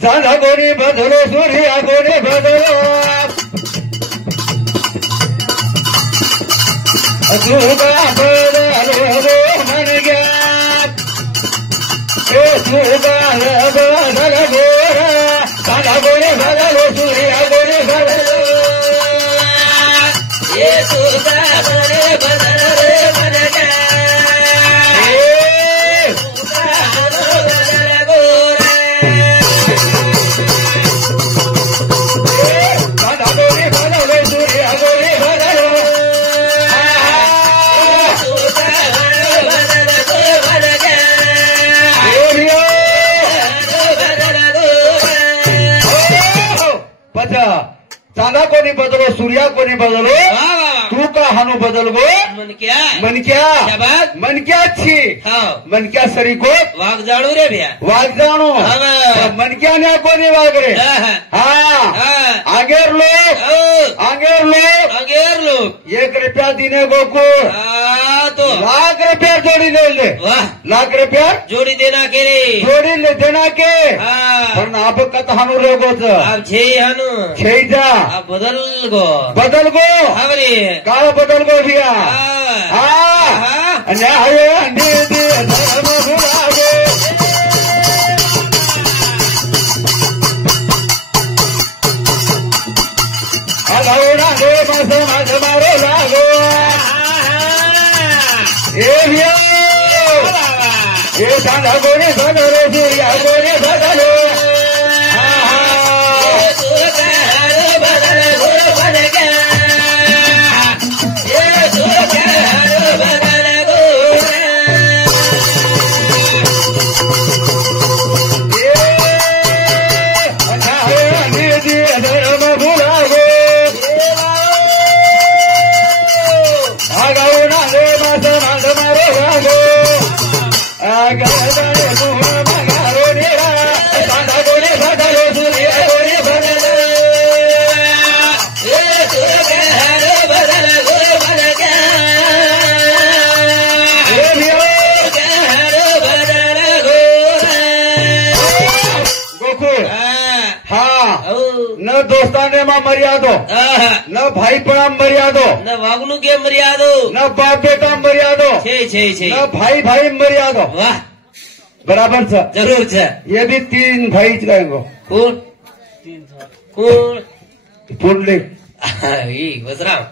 चांदा कोणी बदलो सूर्या कोणी बदलो तुका बदलो मन गया तुका बदल गोरा चांदा कोणी बदलो सूर्या कोणी बदलो ये तुका बदल रे मन गया चांदा कोणी बदलो सूर्या कोणी बदलो तू का हानू बदल गो मन क्या छी मन क्या सरी को वाघ जाणू रे भैया वाघ जाणू मन क्या न्या कोणी वाघ रे हाँ आगेर लोग 1 रुपया दिने गोकुळ तो लाख रुपया जोड़ी ले लाख रुपया जोड़ी देना के रे जोड़ी ले देना के पण आप कत हानू रे गोच आप छे हानू छे जा आप बदल गो हवरे काय बदल गो भैया न्याय निधि धर्म भुलागो अलौना दे मस मारो लागो ए भैया ये चांदा कोणी बदलो सूर्या कोणी बदलो न दोस्ताने में मर्यादो न भाईपणा मर्यादो न वागणू के मर्यादो न बाप बेटा मर्यादो न भाई भाई मर्यादो वाह बराबर छ जरूर छ ये भी 3 भाई कहेंगो कौन पुंडली बसराम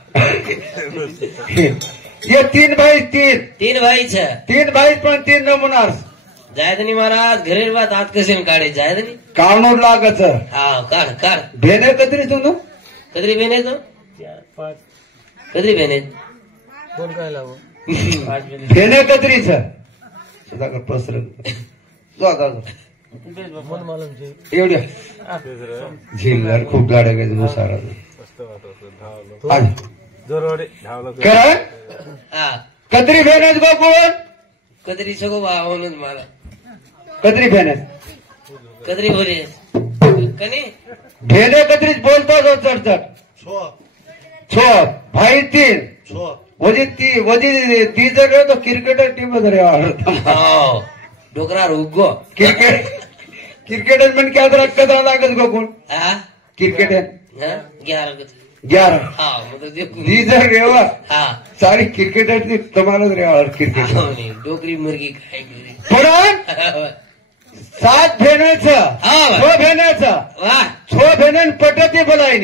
ये 3 भाई 3 भाई छ 3 भाई पण 3 नमुनार जायदनी महाराज घरेर बात आत कसे काढे जायदनी काढून लागच हा काढ भेने कतरी तू कदरी भेने तो कदरी भेने कोण काय लागो भेने कतरी छ सुधाकर प्रसर मन मालूम छे एवढ्या झिल्लर खूप गाड्या गेले मुसारा करा कतरी भेने गो कोण कदरी सगो म्हणून मला कतरी भेने कदरी बोले कनी भेने कतरीच बोलतो जो चढ छो भाई 3 वजी ती जर तो क्रिकेटर टीम रे डोकरा उगो क्रिकेटर मन क्या कदा लागत गो कोण क्रिकेटर 11 हाँ मतलब दीजर रेवा हाँ सारी क्रिकेटर थी तुम्हारा रेवा क्रिकेटर डोकरी मुर्गी खाएगी पण 7 भेनेचं 6 भेनेचं वाह 6 भेनेन पटती बोलाय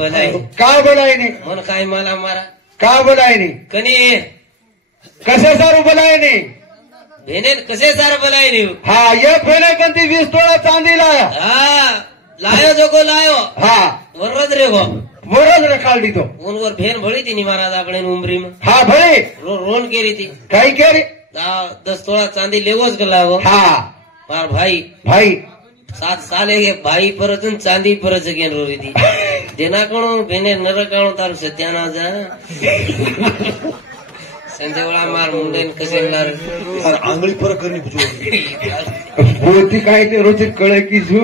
बोलाई का बोलाय नाही मन काय मला मारा का बोलाय नाही कनी कसे सारू बोलाय नाही भेने कसे सार बोलाई नहीं हा एक भेने कंती 20 तोळा चांदी लाया लायो जो को लायो हा वरद रे गो वरद रे काढली तो उनवर भेन भळी ती महाराज आपणे उमरी में हा भळी रोन केरी थी काही केरी 10 तोळा चांदी लेवोच गला वो हा मार भाई 7 साले के भाई पर चांदी पर जगेन रोरी थी देना कणो भेने नरकाणो तार सत्याना जा संजयवाळा मार मुंडेन कसे लार आंगळी फरक करनी बोलती काय ते रोज कळे की झू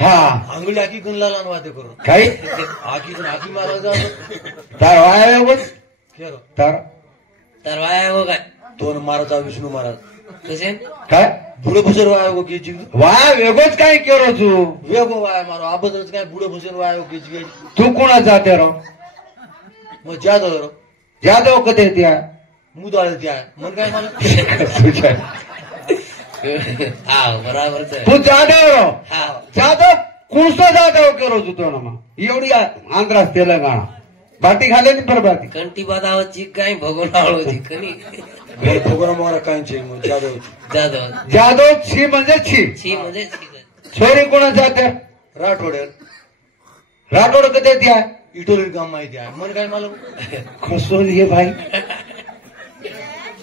हा आंगळी आकी कोण लाला वाते करू काय आकी मारा जा तार वाया बस तार वाया हो काय 2 महाराज विष्णू महाराज कसे काय બુડો ભસર વાયો કે જીવ વાય વેગો જ કઈ કેરો છું વેગો વાય મારો આ બધો જ કઈ બુડો ભસર વાયો કે જીવ તું કોણા જાતે રહો હું જાદો રહો જાદવ કદે ત્યાં મુદાળે ત્યાં મને કઈ માનો હા બરાબર છે તું જાદવ રહો હા જાદવ કુણસો જાદવ કેરો છું તોનામાં એવડી આંધ્રા તેલંગાણા બાટી ખાલે ની બરબાદી કંટી બાદ આવે ચીક કઈ ભગોનાળો જી કની પ્રોગ્રામ મારા કઈ છે જાદો જાદવ જાદव छी म्हणजे छी છી મજે છી छोरी कोणा जाते રાઠોડે राठोड कदे ત્યાં ઇટોલી ગામમાં આવી ત્યાં મને કઈ માલુમ ખસો ये भाई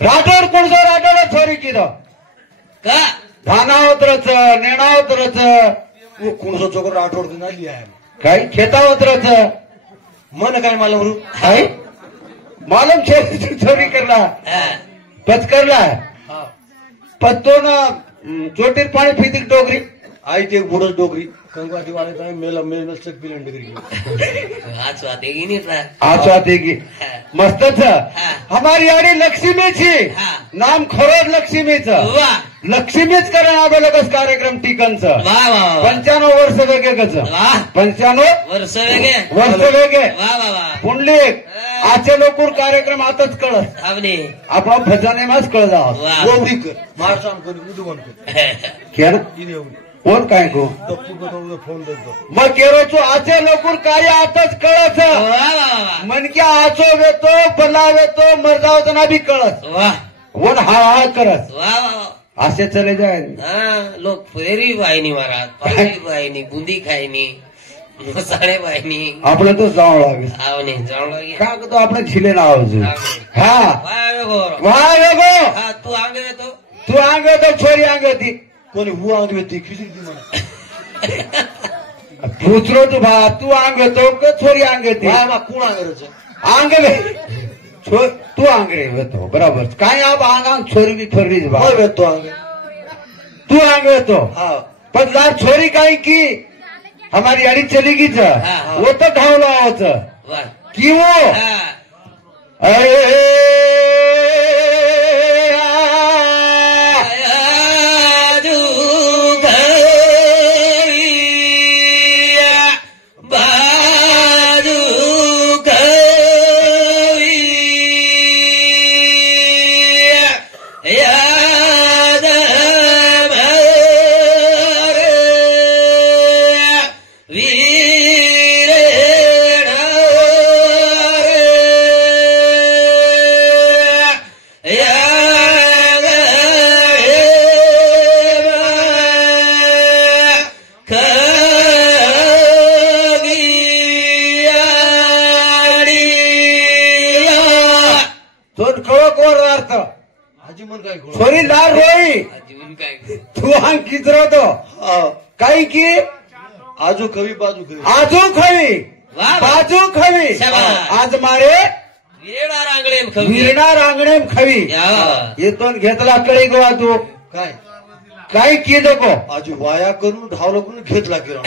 राठोड कोणसो राठोड छोरी કીધો કા धानावत्रच नेणावत्रच वो कोणसो છોકરો રાઠોડ થી ના લ્યા काही खेतावत्रच મને કઈ માલુમ રૂ भाई मालूम छे छोरी करला હા पच करला હા पत्तो ना चोटीर पाणी फिती डोगरी आई ते एक बुडो डोकरी कंगवाटी वाले तो मेला मेल चक पिलन डगरी આજ વાત એગી ની ટ્રા आज वातेगी હા मस्तच हमारी आडी लक्ष्मीची हा. नाम खरोच लक्ष्मीच વાહ लक्ष्मीच करण आबेलकच कार्यक्रम टिकनच વાહ વાહ વાહ 95 वर्ष वेगेगच વાह 95 વર્ષ વેગે वर्ष वेगे વાહ वाह वाह पुंडलिक आचे लोकूर कार्यक्रम आताच कळस આવને आपला भजने माच कळ जाव વાહ गोवरी कर मार साम कर उदवन कर केन इने एवढी कोण काय को तप्पू को फोन देतो मग केरो छु आचे लोकूर कार्य आताच कळस વાહ વાહ વાહ मनक्या आचो वेतो बला वेतो मरजावतना भी कळस વાહ कोण हा हा करस વાહ વાહ असे चले जाय હા લોક ફેરી વાયની મારા પાણી વાયની બુંદી ખાયની મસાણે વાયની આપણે તો જાव लागे આવને જાણ લાગી का तो આપણે झिले ना आवजू हा વાહ વેગો वाह वेगो હા તું આંગે તો तू आंगे तो छोरी आंगे ती कोणी हु आंगवे ती खिचडी ती मला पूछरो तू भा तू आंगे तो के छोरी आंगे ती वाय मा कोण आंगरे छ आंगे तू आंगे तो बराबर काय आप आंगांग छोरी भी फरली बा होय वेतो आंगे तू आंगे तो हा पण लार छोरी काय की हमारी आड़ी चली गई छ हाँ, हाँ। वो तो ढावला आओ छ વાહ की वो હા अरे આજુ ગવિયા બાજુ ગવિયા યાદ મારે વીરેણા રે યાદ तो कळो कोण अर्थ आजी मन काय कोण छोरी लार रोई જીવન કાંઈ तू आंग किचरो तो हा काय की आजू कवी बाजू कवी आजू खवी વાહ बाजू खवी शाबास. आज मारे વીરેણા રાંગળે ખવી वीरणा रांगणे खवी યા येतून घेतला कळी गोवा तू काय काय की नको आजू वाया करून ढावलं करून घेतला किरण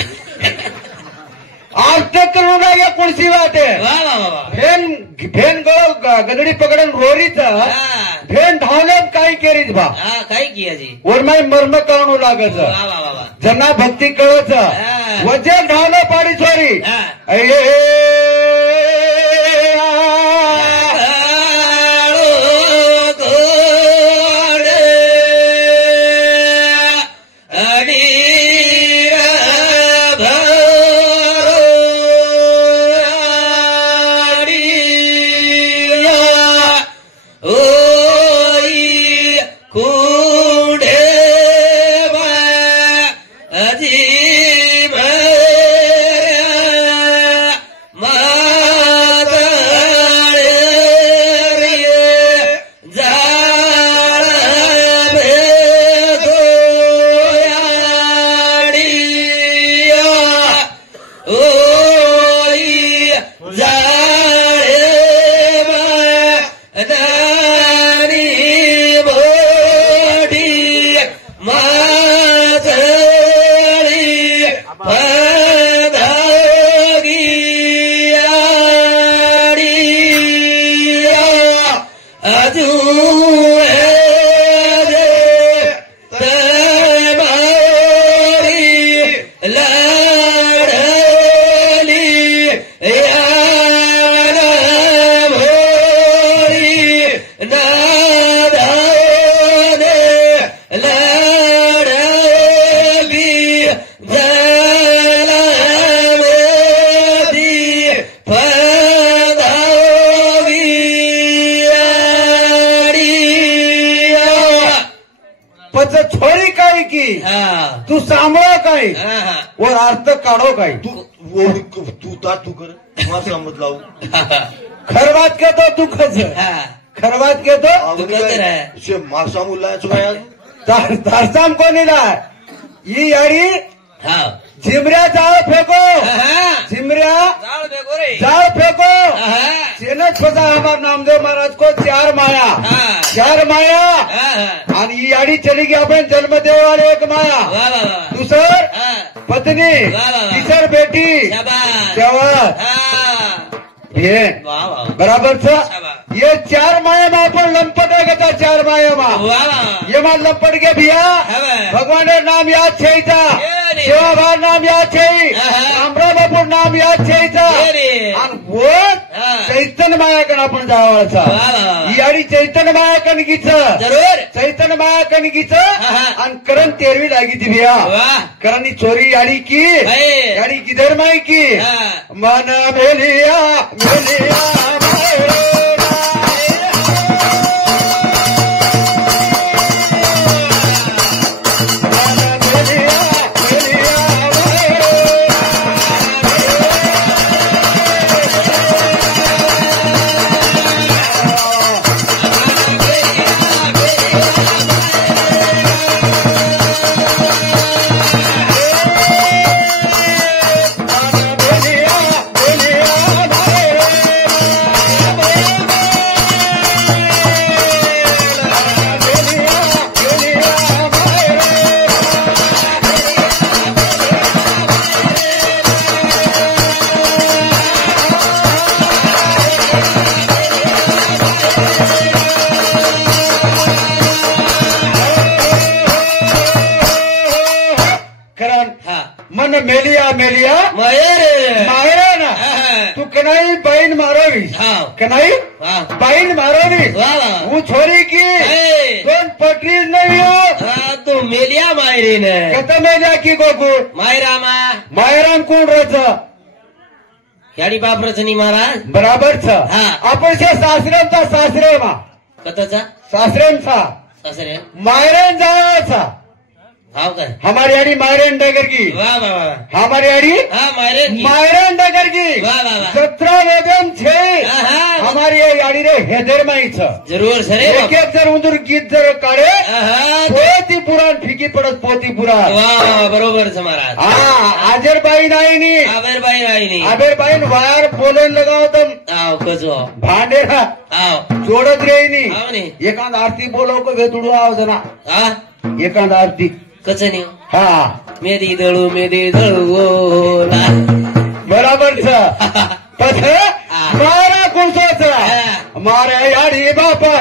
आज तक करून या कोणसी बात आहे વાહ વાહ વાહ फेन फेन गदडी पकडून रोरीच હા फेन धावले काय केरीच बा હા કાઈ કિયાજી वर माय मर्म करणू लागत વાહ વાહ વાહ વાહ जना भक्ती कळच हा. वजे धावलं पाडी छोरी હા अये કાળો ઘોડે અડીરા ભરોડીયા ઓઈ કુંડે અજી આજુ सांभळो काही हाँ हाँ और अर्थ काढो काही तू वो तू ता तू कर मार समज लावू खर बात कहतो तू खच हाँ खर बात कहतो तू कहते रहे से मार समज लायचो काय तारसाम कोणीला ही याडी हाँ झिमऱ्या जाळ फेको हाँ झिमऱ्या जाल बेगो रे जाळ फेको हाँ सेनच फसा हमार नामदेव महाराज को 4 माया हाँ 4 माया हाँ आणि ही याडी चली गई आपण जन्मदेव वाले एक माया वाह वाह वाह दुसर हाँ पत्नी वाह, वाह. तिसर बेटी शाबाश तेव्हा हाँ भेण वाह वाह बराबर छ शाबाश ये 4 माया में अपन लंपट है कहता 4 माया में वाह वाह ये मार लंपट के भैया હવે. भगवान नाम याद छे ये रे. सेवाभार नाम याद छे હા. रामराव बापू नाम याद छे ये रे. आणि वो હા. चैतन्य मायाकन आपण जावाचा वाह, वाह. ही आडी चैतन्य मायाकन गीच जरूर चैतन्य मायाकन गीच हा. आणि करण तेरवी लागी ती भैया वाह करण ही चोरी याडी की है. याडी किधर माई की हाँ मन मेलिया मेलिया मन मेलिया मेलिया मयूर मायरा ना हाँ. तू कनाई बाईन मारावीस हाँ कनाई वाह बाईन मारावीस वाह वाह હું છોરી की है. दोन पटरी नहीं हो हाँ तो मेलिया मायरी ने कत मेल्या की गोकू मायरामा मायराम कोण रच याडी बाप रचनी महाराज बराबर छ हा. आपण से सासरेचा सासरेमा कताचा सासरेचा सासरे मायरेन जायचा हाव काय हमारी आड़ी मायरेन डगर की वाह वाह वाह हमारी आड़ी हाँ मायरे की मायरेन डगर की वाह वाह वाह 17 वेदन छे हाँ, हाँ. हमारी ये गाड़ी रे हेदर माई छ जरूर सरे एक एक जर उंदर गीत जर काढे हाँ पोती पुराण फिकी पडत पोती पुराण वाह वाह बरोबर છે महाराज हा आजर बाई नाही नी आवेर भाई आई नहीं आबेर बाई वायर बोलन लगाव तम आओ कजो भांडेरा आओ जोडत रे नी आओ नी एकांत आरती बोलो को वेतुडू आव जना हाँ एकांत आरती कचनी हा मेदी दळू ओला बराबर छ पछ हा. मारा कुसो छ हा. मारे याडी बापा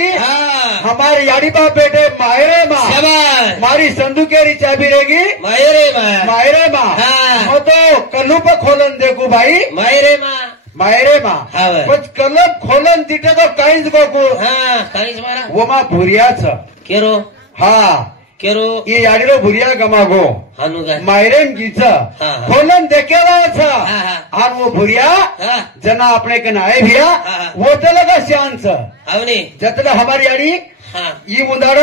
हमारी याडी बाप बेटे मायरे माँ शाबाश मारी संदूकेरी चाबी रहेगी मायरे माँ मायरे माँ हाँ. वो तो कल्लू पर खोलन देखो भाई मायरे माँ मायरे मा हा वे. पण कलम खोलन तिथे तो काहीच गोकू हा काहीच मारा वमा भुरियाच केरो हा केरो ये याडीरो भुरिया गमागो हानू काय मायरेन गीच हा. खोलन देखेला हा, हा. और वो भुरिया हा जना अपने के नाए भिया हा. वो तो लगा शांत आवनी जतले हमारी याडी हा ये उदाड़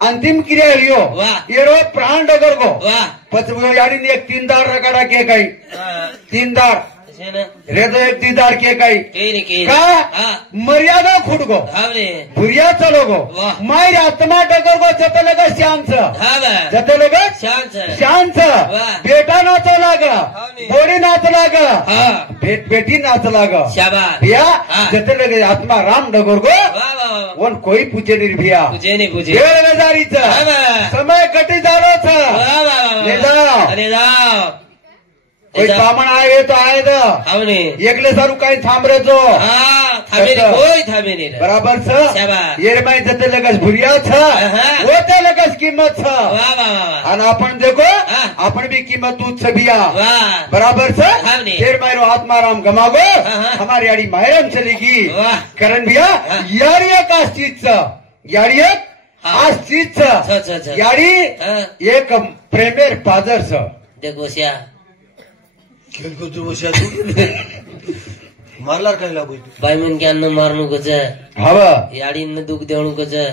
अंतिम क्रिया लियो वाह. ये रो प्राण डगर को वाह पचम याडी ने एक 3 दार रगाडा के काही हा 3 दार છે ને रे तो एक 3 दार के काही કઈ ને કઈ का हा मर्यादा खुद को આવને भुरिया चलो गो वाह. मायर आत्मा डगर को जते लगा शांत હા બા जते लगा શાંત છે शांत वाह. बेटा नाचो लागा हावनी. बोडी नाच लागा हा बेटी नाच लागा શાબાશ भैया हाँ. जते लगे आत्मा राम डगर को વાહ વાહ વાહ वन कोई पूछे नहीं भैया પૂછે નહીં પૂછે 1,000 હા બા समय कटी जारो था વાહ વાહ વાહ ले जाओ. અરે જાઓ कोई बामण आए तो आए तो આવને एकले सारू काही थांबरे जो હા થામે अच्छा. કોઈ થામે નહીં રે. बराबर छ शाबाश. ये माई जते लगस भुरिया छ हाँ. वो ते लगस किंमत छ વાહ વાહ વાહ आणि आपण देखो हाँ. आपण भी कीमत उच्च भैया વાહ बराबर छ हाँ नहीं. फिर मायरो आत्माराम गमागो हाँ. हमारी याडी मायरम चलेगी वाह करण भैया हाँ. यारी एक आज चीज छ यारी एक हाँ. आज चीज छ छ छ छ यारी હા एक प्रेमेर पाजर छ देखो श्या खेळतो तू बसा तू मारला काय लागू तू बाई मन के अन्न मारनु को छ हव याडी न दुख देवणु को छ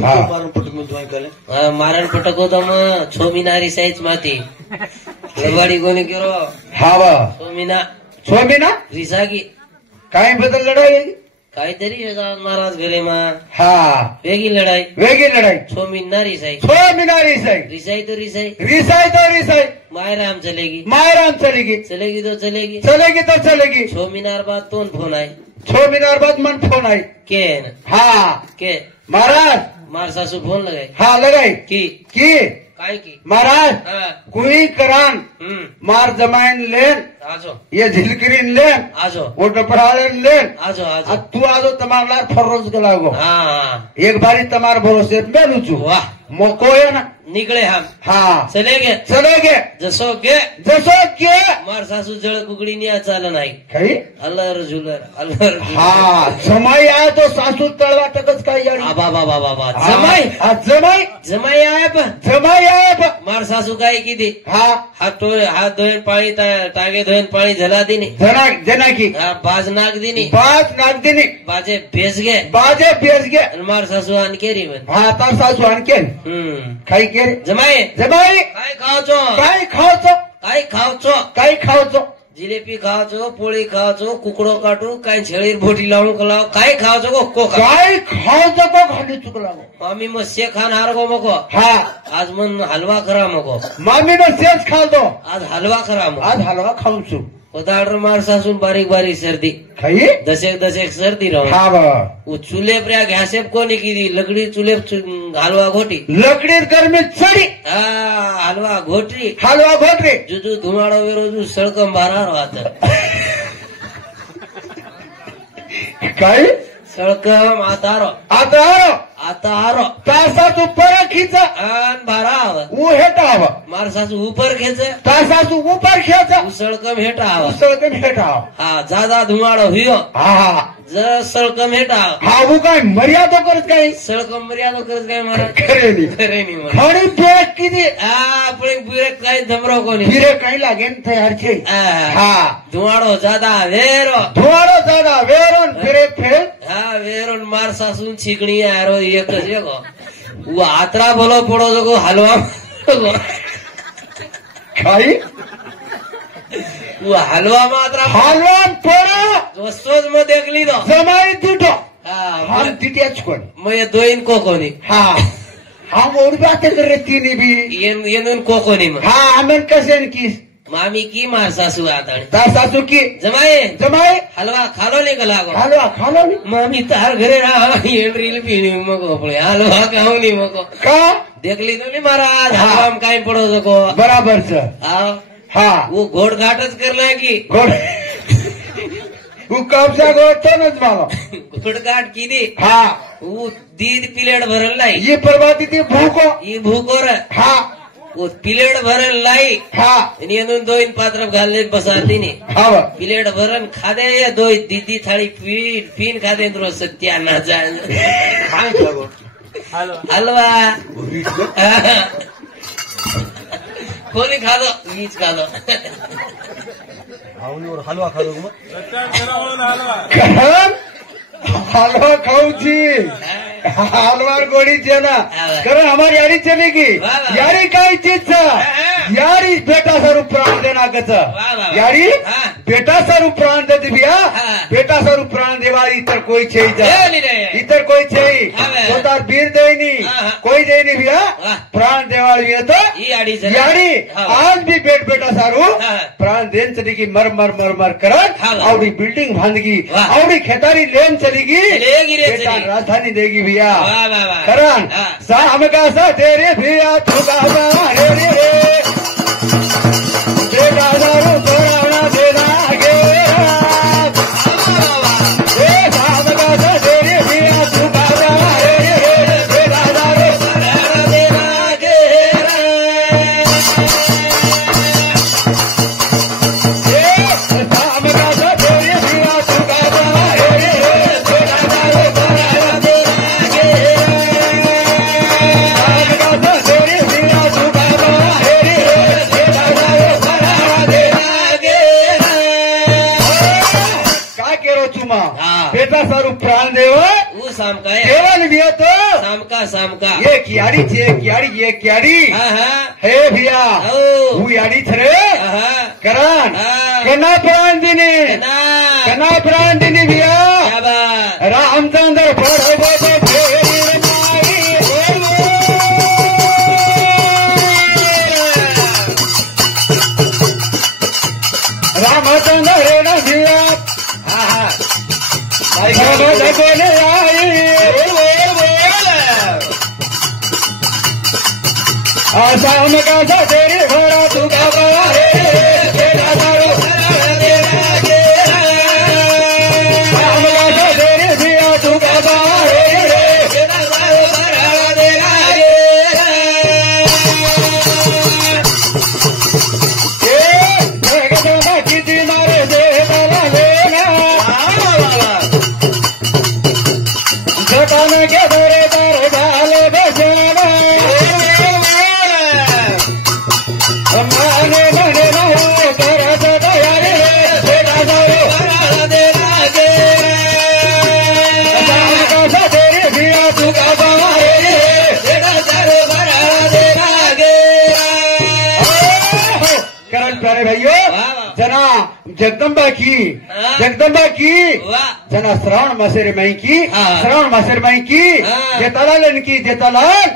हा. मारून पटक मी तुला काय मारण पटको तो म छोमिनारी साईज माती लबाडी कोणी केरो हव छोमिना स्वामीना रिसागी काय बदल लढाई काहीतरी यजान महाराज घरे मा हा वेगी लढाई वेगळी लढाई छोमिना रिसाई स्वामीना रिसाई रिसाई तो रिसाई रिसाई तो रिसाई मायराम चलेगी मायराम चलेगी चलेगी तो चलेगी चलेगी तो चलेगी छोमिनार बाद तोन फोन आहे 6 मिनार बाद मन फोन आई के न हा के महाराज मार सासू फोन लगाई हा लगाई की की काय की महाराज हा कुई करान मार जमाइन लेन आजो ये झिलकिरीन लेन आजो वो टपरालन लेन आजो आजो अब तू आजो तमार लार फरोज के लागो हा हा एक बारी तमार भरोसे मैं लुचू वाह मोको है ना निकळे हम हा चले गे चलेगे जसो के जसो के मार सासू जळ कुकडी नी चाल नाही काही अल्लर झुलर अल्लर हा जमाई आया तो सासू तळवा टकच काय याडी बाबा बाबा बाबा जमाई हा जमाई जमाई आहे पण जमाई आया पण मार सासू काय किती हा हात धोईन पाणी टांगे धोईन पाणी झला दिनी जना की हा बाज नाग दिनी बात नाग दिनी बाजे बेस गे बाजे बेस गे आणि मार सासू आण केरी पण हा तर सासू आणखीन काही केले जमाई जमाई काय खावचो काय खावचो काय खावचो काय खावचो जिलेबी खावचो पोळी खावचो कुकडो काटू काय छेळीर बोटी लावून कलाव काय खावचो गो कोका काय खावचो को खाली चुकला आम्ही मग शे खान हारगो मको हा आज मन हलवा करा मको मामीनं सेच खावतो आज हलवा करा मग आज हलवा खाऊचू पदार्थ मार सासून बारीक बारीक सर्दी खाई दशेक दशेक सर्दी राहू हा बा वो चुले प्र्या घ्यासेप कोणी किती लकडी चुले हलवा घोटी लकडी गरमी चढी हा हलवा घोटरी हलवा घोटरे जुजू धुमाडो वेरोजू सळकम भारा राहत काय सळकम आतारो आता आरो आता आरो तासाच उपर खिच आन भारा आव ऊ हेटा हवा मार सासू उपर खेच तासाच उपर खेच सळकम हेटा आव उसळकन हेटा हा जादा धुमाडो हुयो हा हा ज सळकम हेटा आव हा ऊ काय मर्यादा करत काय सळकम मर्यादा करत काय मारा खरे नी खरे नी मला खडी बेक किती આપણે પૂરે કઈ ધમરો કોની फिरे काही लागेन तयार छे हा ધુવાડો જાદા વેરો धुवारो जादा वेरोन फिरे फेल હા વેરો માર સાસુ છીકણી આરો એક જ એકો उ આતરા બોલો પડો જો હલવા खाई उ હલવા માં આતરા हलवान पोरा दोस्तोज में देख ली दो जमाई दिटो हा हम तिट्याच कोण मैं दोइन को कोनी हा हम और बात करे तीनी भी ये नून को कोनी में हा हमें कसेन की मामी की मार सासू आताणी तार सासू की जमाए जमाई हलवा खालो नहीं गला को हलवा खालो नी मामी तार घरे रहा ये रील पीनी मको पड़े हलवा खाऊ नहीं मको का देख ली तो नहीं महाराज हलवा में काई पड़ो सको बराबर से हाँ हा वो घोड़ घाटच करना की गोड ऊ कब्जा गोतो नच मालो घोड़ घाट की दी हा वो दीद प्लेट भरल लाई ये परवाती थी भूको ये भूको रे हा प्लेट भरण लाई हा आणि अजून दोन पात्र घालले बसारती ने हा बा. प्लेट भरण खादे या दो दीदी थाळी पीन खादे रोज सत्या ना जाण काय खावं? हलवा वीट गं. कोणी खादो वीज खादो आवनीवर हलवा खातो मग कारण हलवा खाऊची हलवा गोड़ी છે ना कारण हमारी यारी चलेगी यारी काय चीज यारी बेटा स्वरूप प्राण देना कच यारी बेटा स्वरूप प्राण देती भैया बेटा स्वरूप प्राण देवा इतर कोई छे इतर कोई छे तो तार वीर देनी कोई देनी भैया प्राण देवाळी तो यारी आज भी बेटा सारू प्राण देन चलेगी मर मर मर मर करत आवडी बिल्डिंग बांधगी आवडी खेतारी लेन चलेगी बेटा राजधानी देगी भैया करण साम का सा तेरे भैया तुका रे रे बेटा दारू तोड़ा देना गे साम का सा तेरे भैया तुका रे रे बेटा दारू तोड़ा देना गे साम का सा तेरे भैया तुका रे रे बेटा दारू तोड़ा देना गे बेटा स्वरूप प्राण देव सामका केवल भी तो सामका सामका ये कियाड़ी ये कियाड़ी हे भैया वो याड़ी छरे करण कना प्राण दिने कना प्राण दिने भैया रामचंद्र रामचंद्र रेणा भैया बोले आसाम का सा तेरे घोड़ा तू का रे तेरा दारू तेरा गे आसाम का सा तेरे भैया तू का रे तेरा दारू तेरा गे जगदम्बा की मारे दे ताला लेना जटान के दरे दर डाले बजाना माने मने महो कर दया रे बेटा दारू देना गे जान का सा तेरे भैया तू का रे बेटा दारू देना गे करण प्यारे भाइयों जना जगदम्बा की जना श्रावण मासेर माई की श्रावण मासेर माई की जेतालाल की जेतालाल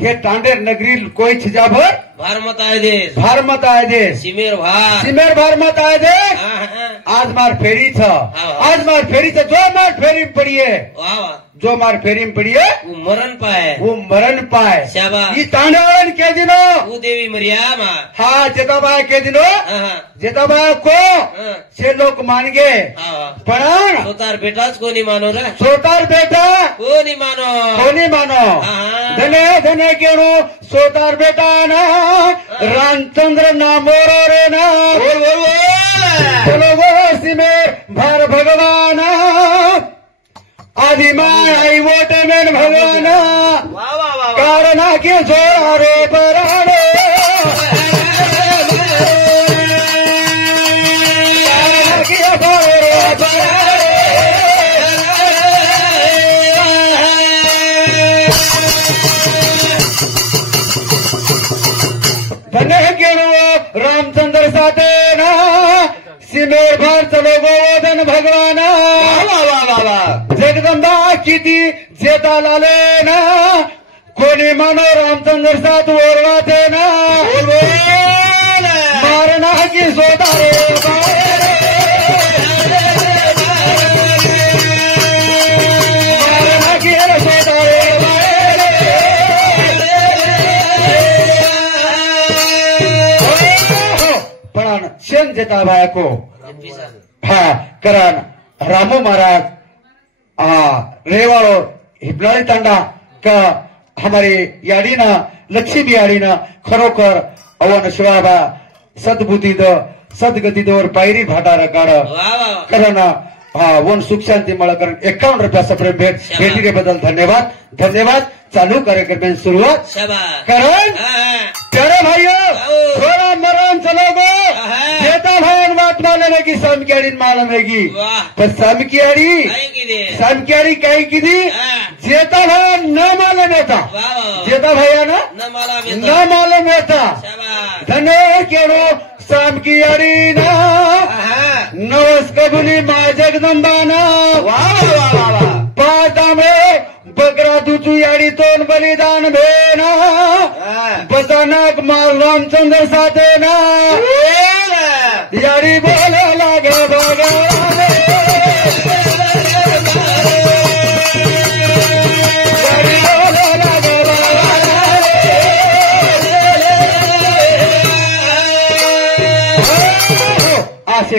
हे टांडेर नगरी कोई छिजाभर भार मत आए दे सिमेर भार मत आए दे आज मार फेरी छ जो मार फेरी में पड़ी है जो मार फेरी में पड़ी है वो मरण पाए ये टांडेवालन के दिनो वो देवी मरियाम हाँ जेताबा के दिनो जेताबा को से लोग मान गए पण सोतार बेटाच कोणी मानो रे सोतार बेटा कोणी मानो धने धने केणो सोतार बेटा ना रामचंद्र ना मोरो रे ना चलो वो सिमेर भार भगवान आदि माय आई वोट में भगवान कारण के जोरो पराड़ो कारण के जोरो पराड़ो धने केणो रामचंद्र साथे ना सिमेर भार चलो गोवर्धन भगवान जगदंबा किती जेतालाले ना कोणी मानो रामचंद्र साथ ओरवाते ना मारना की सोतारे मारना की सोतारे पण शेण जेता बायको हा कारण रामो महाराज रेवाड़ो हिबलाली तांडा का हमारे याडी ना लक्ष्मी याडीनं खरोखर अवन शिवाबा सद्बुद्धीद सद्गतीदवर पायरी भाटार काढ वा वा कारण वन सुख शांती मला कारण 51 रुपया सप्रेम भेटी बद्दल धन्यवाद धन्यवाद चालू कार्यक्रम सुरुवात शाबाश कारण प्यारे भाइयों थोड़ा मरण चलोगो जेता भाई बात मालूम है कि समकियाड़ी मालूम है कि वाह पर समकियाड़ी काय की दे समकियाड़ी कहीं की दी जेता भाई न मालूम होता वाह जेता भैया ना न मला न मालूम होता शाबाश धन्यवाद केलो समकियाड़ी ना नवस कबुली माँ जगदंबाना वाह वाह वाह पाता में बकरा तुझू याडी तोन बलिदान भेना बचानक माल रामचंद्र साथे ना याडी बोला लागे भगवान याडी बोला लागे असे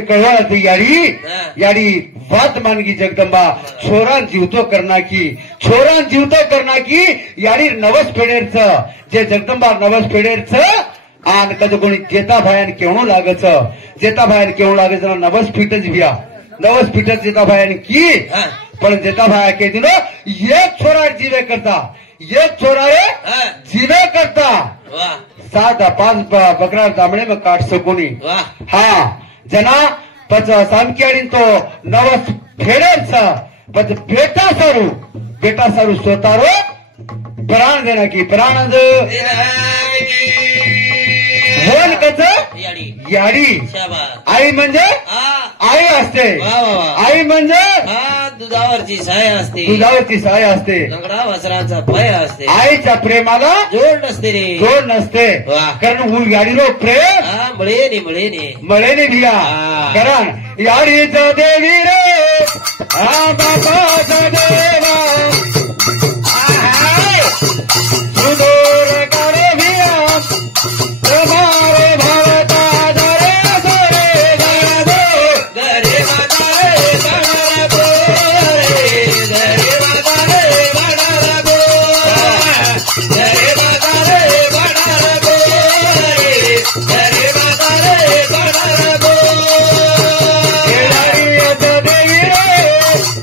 कळवळाती याडी वात मानगी जगदंबा छोरान जीवतो करना की याडी नवस फेडेरच जे जगदंबा नवस फेडेरच आन कद कोणी जेता भायान केवणो लागच नवस फीटच भिया नवस फीटच जेता भायान की पण जेता भाया के दिनो एक छोरा जीवे करता वाह 7-5 बकरा दामणे में काट सकोनी वाह हा जना पच सामकियाडी तो नवस फेडेच पच बेटा सारू स्वतारो प्राण देना की प्राण होन कच याडी शाबाश आई म्हणजे आई असते वाह वाह आई म्हणजे दुधावरची साय असते दुधावरची साय असते लंगडा वस्त्राचा भय असते आईच्या प्रेमाला जोड नसते रे जोड नसते वाह कारण हू याडीरो प्रेम मळे भिया कारण याडीचं देवी रे बापाचा देवा सुदूर करे भिया तुम्हारे भवता धरे घरे मातारे बडा गो घरे मातारे बडा गो घरे मातारे बडा गो घरे मातारे बडा गो याडीचं देवी रे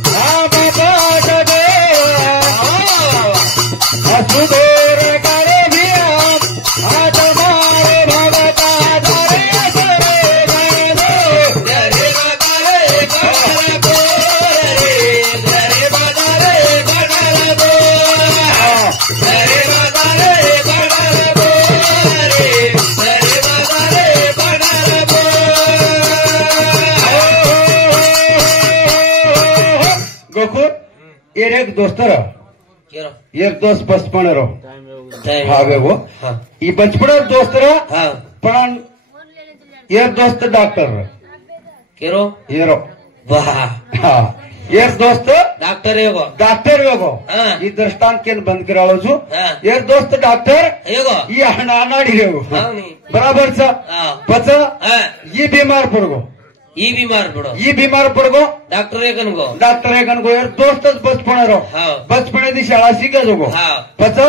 बापाचा देवा सुदूर करे भिया तुम्हारे भवता धरे घरे मातारे बडा गो घरे मातारे बडा गो घरे मातारे बडा गो घरे मातारे बडा गो गोकुळ एक दोस्त केरो एक दोस्त बचपन रो टाइम हावे वो हां ई बचपन दोस्त हां पण एक दोस्त डॉक्टर केरो हीरो वाह हा एक दोस्त डॉक्टर एगो डॉक्टर वेगो हाँ। ई दृष्टांत केन बंद करावो छु हाँ। एक दोस्त डॉक्टर एगो ई अनाड़ी रेगो हाँ नी बराबर छ हाँ। पच हाँ ई बीमार पड़गो ई बीमार पड़ो ई बीमार पड़गो डॉक्टर एकन गो डॉक्टर एकन गो यार दोस्तच बचपन रो हाँ। बचपन दी शाळा शिकत गो हाँ। पच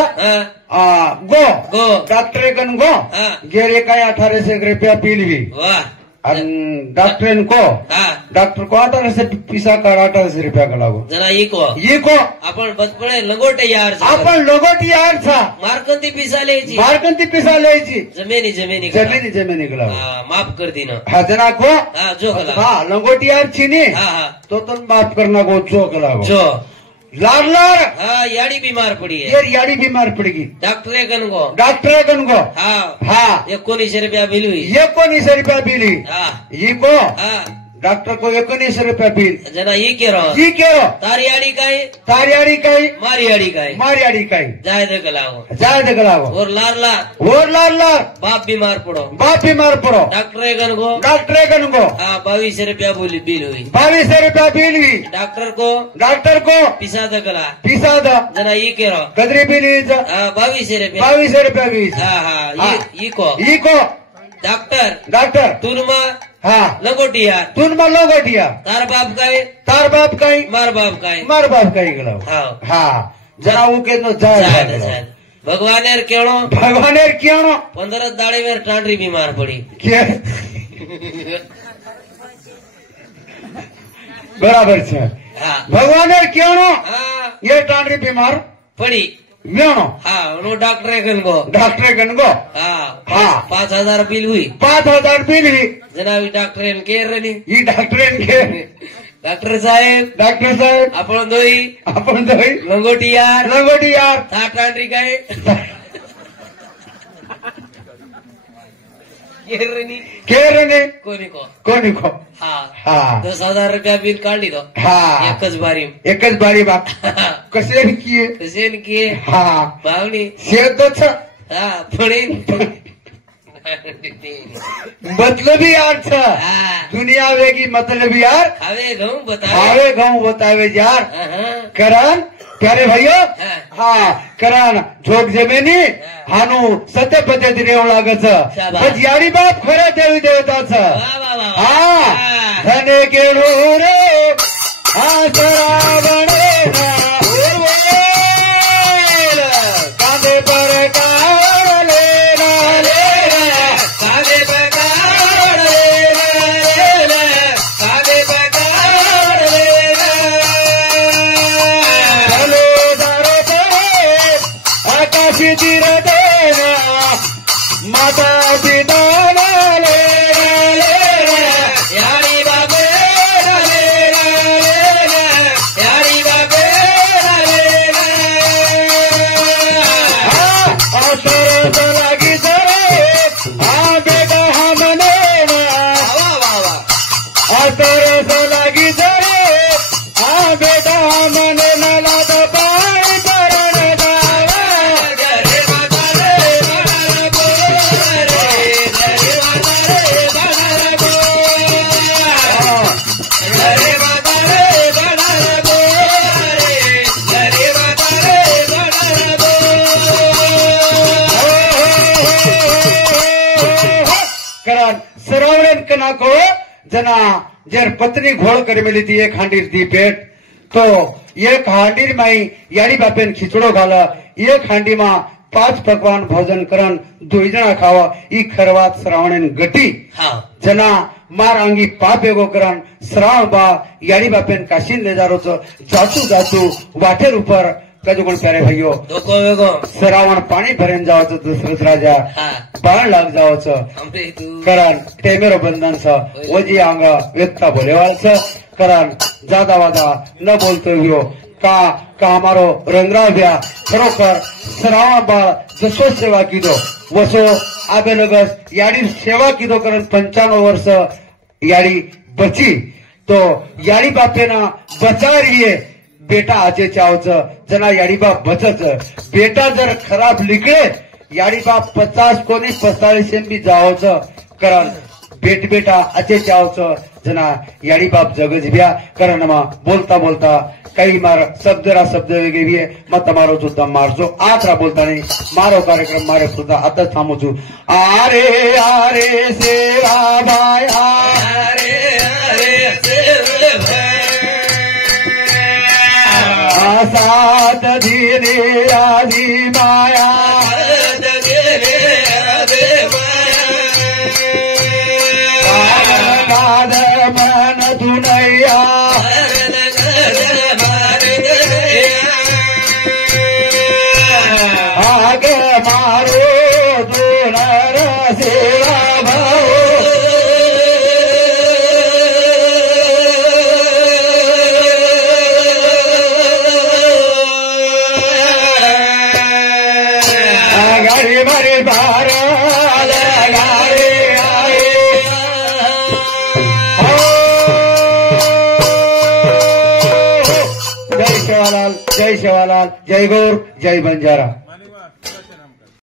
हाँ गो गो डॉक्टर एकन गो हाँ। गेरे काय 1800 रुपया पीलवी वाह डॉक्टर को हाँ डॉक्टर को 1800 पिसा का 1800 रुपया का लागो जना ई को आपण बचपणे लंगोटे यार आपण लोगोटी यार था मारकंती पिसा ल्यायची मारकंती पिसा ल्यायची जमिनी जमिनी गला माफ कर दी ना हा जना को हाँ जो गला हा लंगोटी यार छीनी हाँ हाँ तो माफ करना को चोक लागो जो लार हाँ याडी बीमार पड़ी है ये याडी बीमार पड़गी डॉक्टर एकन गो डॉक्टर एकन को हाँ हाँ 19 रुपया बिल हुई 19 रुपया बिली हाँ ई को हाँ डॉक्टर को 19 रुपया बिल जना ई के रो ई केरो तारी आड़ी काई तारियाड़ी काई मारी आड़ी काई मारियाड़ी काई जाए दे गलाओ जाए दे गलागो और लार और लार बाप बीमार पड़ो बाप बीमार पड़ो डॉक्टर एकन गो डॉक्टर एकन को हाँ 22 रुपया बोली बिल हुई 22 रुपया बिल हुई डॉक्टर को पिसा दे गला पिसा द जना ई के रो कदरी बिल हाँ 22 रुपया 22 रुपया बीस हाँ हाँ ई को डॉक्टर तुनमा हाँ लंगोटिया तुन में लोगोटिया तार बाप काई मार बाप काई मार बाप काई गलाओ हाँ हाँ जना वो के नो जाए जाए भगवान केणो भगवान क्यों 15 दाड़े में टांडरी बीमार पड़ी કે બરાબર છે हाँ ભગવાને કેણો हाँ એ ટાંડરી બીમાર पड़ी મેણો हाँ वो डॉक्टर कन को डॉक्टर गणगो हाँ हाँ 5,000 बिल हुई 5,000 बिल जनाबी डॉक्टर केर रही ई डॉक्टर के डॉक्टर साहेब आपण दोई लंगोटी यार था टांडरी काय केर रही कोणी को हाँ हाँ 10,000 रुपया बिल काढ ली तो हाँ एक ज बारी बाप कसे किए कसे किए हाँ पावणी शेत हाँ पड़ी मतलबी यार छ दुनिया वेगी मतलबी यार हवे घऊं बतावे यार करण प्यारे भाइयों हाँ करण झोक जमेनी हानू सत्य पद्धती रेव लागत पण यारी बाप खरं देवी देवताच हा धने केळू रे हा सरावणे कांदे पर काढले तीर देना माता पिता वाले यारी बाबे यारी बाबे असर लगी सरे हाँ बेटा हमने असर लगी सरे हाँ बेटा हमने नला तो पाई करण सरावरण कना को जना जर पत्नी घोळ कर मेली ती एक हांडीर दी पेट तो एक हांडीर माई यारी बापेन खिचड़ो घाला एक हांडी मा 5 पकवान भोजन करन 2 जना खावा ई खरवात श्रावणेन गटी जना मार अंगी पाप एगो करन श्रावण बा यारी बापेन काशीन ले जारो जातू वाटेर ऊपर कजो कोण प्यारे भाइयों श्रावण पाणी भरेन जावचं दशरथ राजा बाण लाग जावचं कारण टेमेरो बंधन वजी अंग व्यक्ता बोलेवाल कारण जादा वादा न बोलतो यो का हमारो रंगराव्या खरोखर श्रावण बाळ जसो सेवा कीधो वसो आबे लगस याडी सेवा कीधो कारण 95 वर्ष याडी बची तो याडी बापेना बचा रही बेटा आजे चावच जना याडी बाप बचच बेटा जर खराब लिखले याडी बाप 50 कोणी 45 भी जावच कारण बेटा आजे चावच जना याडी बाप जगज ब्या कारण बोलता बोलता कई मार शब्द वेगे भी मग तमारो जो दम मारजो आखरा बोलता नहीं मारो कार्यक्रम मारे खुदा आता थामो छु आरे आरे सेवा भाई आरे आरे सेवा भाई सात धीरे आदि माया मन दुनैया आगे मारो दुनर सेवा भाव गाड़ी भरे बार जय सेवालाल जय गौर जय बंजारा।